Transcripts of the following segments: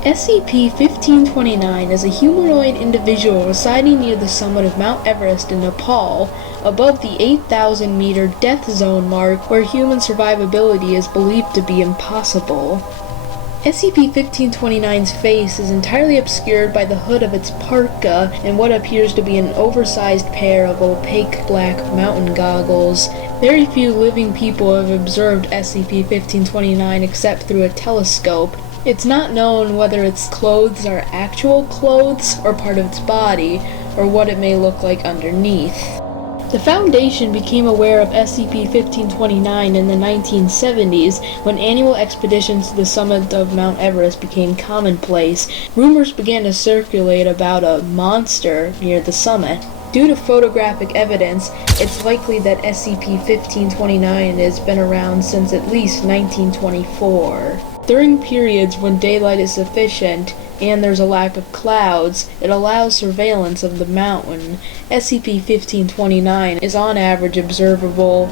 SCP-1529 is a humanoid individual residing near the summit of Mount Everest in Nepal, above the 8,000-meter death zone mark where human survivability is believed to be impossible. SCP-1529's face is entirely obscured by the hood of its parka and what appears to be an oversized pair of opaque black mountain goggles. Very few living people have observed SCP-1529 except through a telescope. It's not known whether its clothes are actual clothes or part of its body, or what it may look like underneath. The Foundation became aware of SCP-1529 in the 1970s when annual expeditions to the summit of Mount Everest became commonplace. Rumors began to circulate about a monster near the summit. Due to photographic evidence, it's likely that SCP-1529 has been around since at least 1924. During periods when daylight is sufficient and there's a lack of clouds, it allows surveillance of the mountain. SCP-1529 is on average observable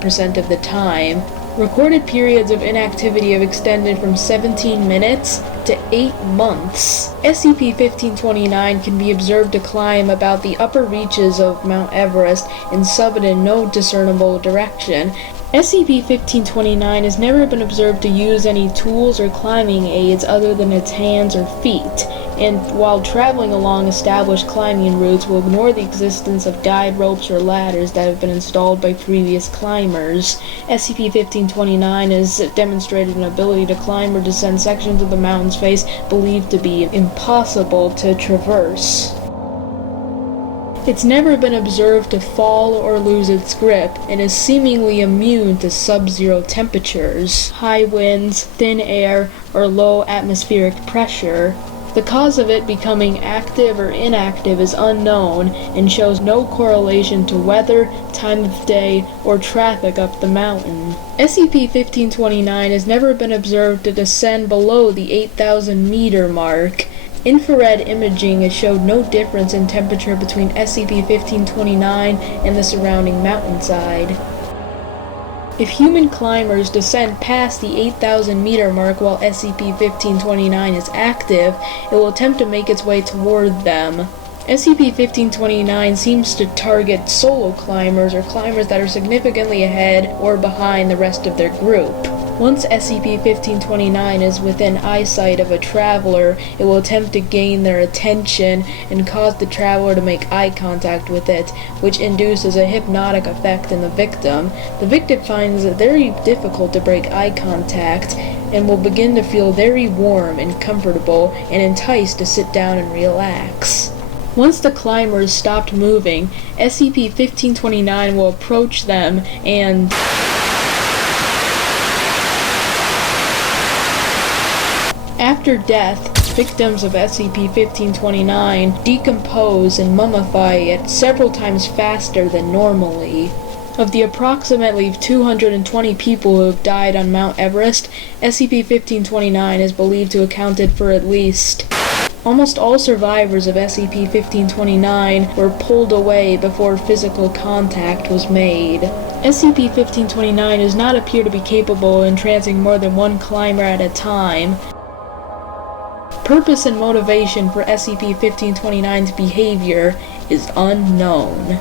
% of the time. Recorded periods of inactivity have extended from 17 minutes to 8 months. SCP-1529 can be observed to climb about the upper reaches of Mount Everest in sudden and no discernible direction. SCP-1529 has never been observed to use any tools or climbing aids other than its hands or feet, and while traveling along established climbing routes will ignore the existence of guide ropes or ladders that have been installed by previous climbers. SCP-1529 has demonstrated an ability to climb or descend sections of the mountain's face believed to be impossible to traverse. It's never been observed to fall or lose its grip, and is seemingly immune to sub-zero temperatures, high winds, thin air, or low atmospheric pressure. The cause of it becoming active or inactive is unknown, and shows no correlation to weather, time of day, or traffic up the mountain. SCP-1529 has never been observed to descend below the 8,000-meter mark. Infrared imaging has showed no difference in temperature between SCP-1529 and the surrounding mountainside. If human climbers descend past the 8,000-meter mark while SCP-1529 is active, it will attempt to make its way toward them. SCP-1529 seems to target solo climbers or climbers that are significantly ahead or behind the rest of their group. Once SCP-1529 is within eyesight of a traveler, it will attempt to gain their attention and cause the traveler to make eye contact with it, which induces a hypnotic effect in the victim. The victim finds it very difficult to break eye contact and will begin to feel very warm and comfortable and enticed to sit down and relax. Once the climbers stopped moving, SCP-1529 will approach them and after death, victims of SCP-1529 decompose and mummify it several times faster than normally. Of the approximately 220 people who have died on Mount Everest, SCP-1529 is believed to have accounted for at least. Almost all survivors of SCP-1529 were pulled away before physical contact was made. SCP-1529 does not appear to be capable of entrancing more than one climber at a time. Purpose and motivation for SCP-1529's behavior is unknown.